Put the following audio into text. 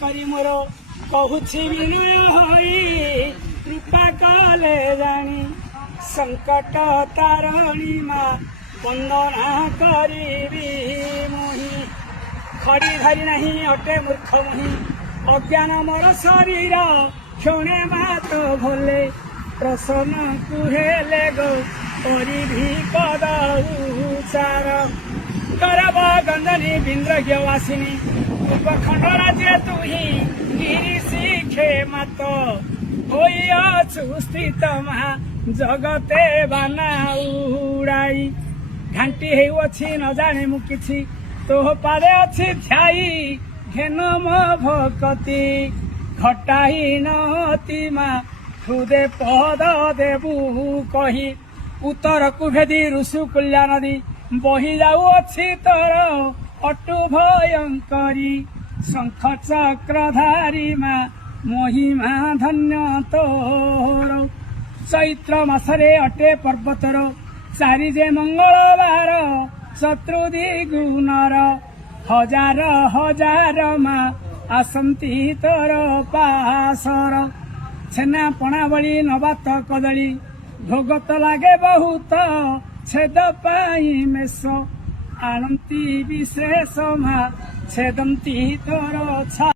କରି ମୋର କହୁଛି ବିନୟ ହୋଇ କୃପା କଲେ ଜାଣି ସଂକଟ ତାରଣୀ ମା ବନ୍ଦନା କରିବି ମୁହିଁ ଖଡ଼ି ଧରି ନାହିଁ ଅଟେ ମୂର୍ଖ ମୁହିଁ ଅଜ୍ଞାନ ମୋର ଶରୀର କ୍ଷଣେ ମାତ ଭଲେ ପ୍ରସନ୍ନ କୁହେଲେ ଗো କରିବି ପଦ ଉଚାର କରବ ଗନ୍ଦନୀ ବିନ୍ଦ୍ରଜ୍ଞ ବାସିନୀ ଉପଖଣ୍ଡ ରାଜ୍ୟ ତୁହି ଗିରିଶି କ୍ଷେମାତ ହୋଇଅଛୁ ସ୍ଥିତ ମହା ଜଗତେ ବାନା ଉଡ଼ାଇ ଘାଣ୍ଟି ହେଉଅଛି ନ ଜାଣେ ମୁଁ କିଛି ତୋ ପାରେ ଅଛି ଧ୍ୟାଇ ଘେନ ମୋ ଭକତି ଘଟାଇ ନତି ମା ହୃଦେ ପଦ ଦେବୁ କହି ଉତ୍ତରକୁ ଭେଦି ଋଷୁକୁଲ୍ୟା ନଦୀ ବହି ଯାଉଅଛି ତୋର ଅଟୁ ଭୟଙ୍କରୀ ଶଙ୍ଖ ଚକ୍ରଧାରୀ ମା ମହିମା ଧନ୍ୟ ତୋର ଚୈତ୍ର ମାସରେ ଅଟେ ପର୍ବତର ଚାରି ଯେ ମଙ୍ଗଳବାର ଶତ୍ରୁ ଦିଗୁଣର ହଜାର ହଜାର ମା ଆସନ୍ତି ତୋର ପାସର ଛେନା ପଣା ବଳି ନବାତ କଦଳୀ ଭୋଗ ତ ଲାଗେ ବହୁତ ଛେଦ ପାଇଁ ମେଷ ଆଣନ୍ତି ବିଶେଷ ମା ଛେଦନ୍ତି ତୋର ଛା